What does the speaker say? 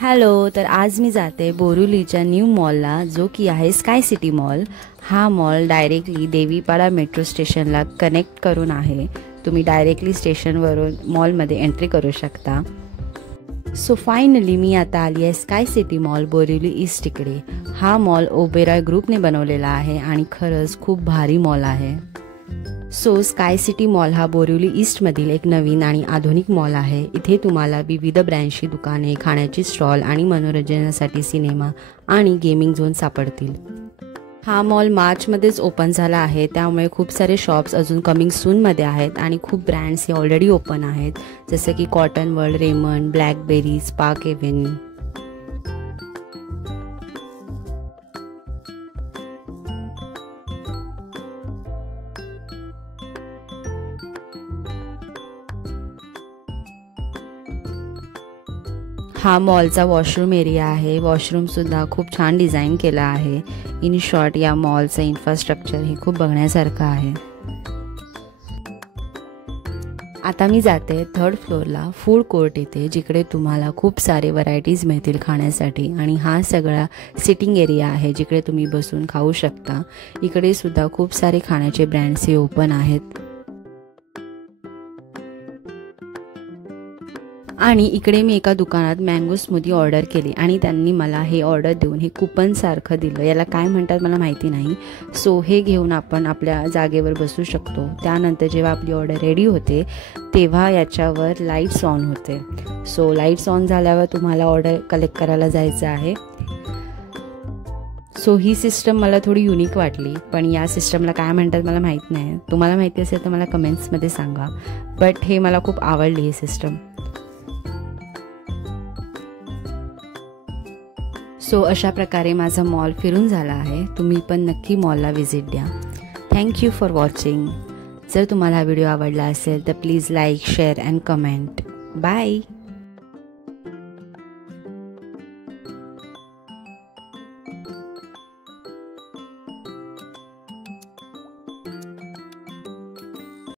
Hello, तर आज मी जाते बोरिवलीच्या न्यू मॉलला, जो की आहे स्काय सिटी मॉल। हा मॉल डायरेक्टली देवीपाडा मेट्रो स्टेशनला कनेक्ट करून आहे। तुम्ही डायरेक्टली स्टेशनवरून मॉलमध्ये एंट्री करू शकता। सो फायनली मी आता आली आहे sky city mall Borivali east इकडे। हा मॉल ओबेरॉय ग्रुपने बनवलेला आहे आणि खरंच खूप भारी मॉल आहे। सो स्काय सिटी मॉल हा बोरिवली ईस्टमधील एक नवीन आणि आधुनिक मॉल आहे। इथे तुम्हाला विविध ब्रँडची दुकाने, खाण्याची स्टॉल आणि मनोरंजनासाठी सिनेमा आणि गेमिंग झोन सापडतील। हा मॉल मार्चमध्येच ओपन झाला आहे, त्यामुळे खूप सारे शॉप्स अजून कमिंग सूनमध्ये आहेत आणि खूप ब्रँड्स हे ऑलरेडी ओपन आहेत, जसे की cotton world, Raymond, blackberry, spark avenue. हा मॉलचा वॉशरूम एरिया आहे। वॉशरूम सुद्धा खूप छान डिझाईन केला आहे। इन शॉर्ट या मॉलचं इन्फ्रास्ट्रक्चर हे खूप बघण्यासारखं आहे। आता मी जाते थर्ड फ्लोअरला फूड कोर्ट येथे, जिकडे तुम्हाला खूप सारे व्हरायटीज मिळतील खाण्यासाठी आणि हा सगळा सिटिंग एरिया आहे, जिकडे तुम्ही बसून खाऊ शकता। इकडे सुद्धा खूप सारे खाण्याचे ब्रँड्स हे ओपन आहेत आणि इकडे मी एका दुकानात मँगो स्मूदी ऑर्डर केली आणि त्यांनी मला हे ऑर्डर देऊन हे कुपन सारखं दिलं। याला काय म्हणतात मला माहिती नाही। सो हे घेऊन आपण आपल्या जागेवर बसू शकतो। त्यानंतर जेव्हा आपली ऑर्डर रेडी होते तेव्हा याच्यावर लाईट्स ऑन होते। सो लाईट्स ऑन झाल्यावर तुम्हाला ऑर्डर कलेक्ट करायला जायचं आहे। सो ही सिस्टम मला थोडी युनिक वाटली, पण या सिस्टमला काय म्हणतात मला माहीत नाही। तुम्हाला माहिती असेल तर मला कमेंट्समध्ये सांगा, बट हे मला खूप आवडली ही सिस्टम। सो अशा प्रकारे माझा मॉल फिरून झाला आहे। तुम्ही पण नक्की मॉलला व्हिजिट द्या। Thank you for watching. जर तुम्हाला हा व्हिडिओ आवडला असेल तर please like, share and comment. Bye.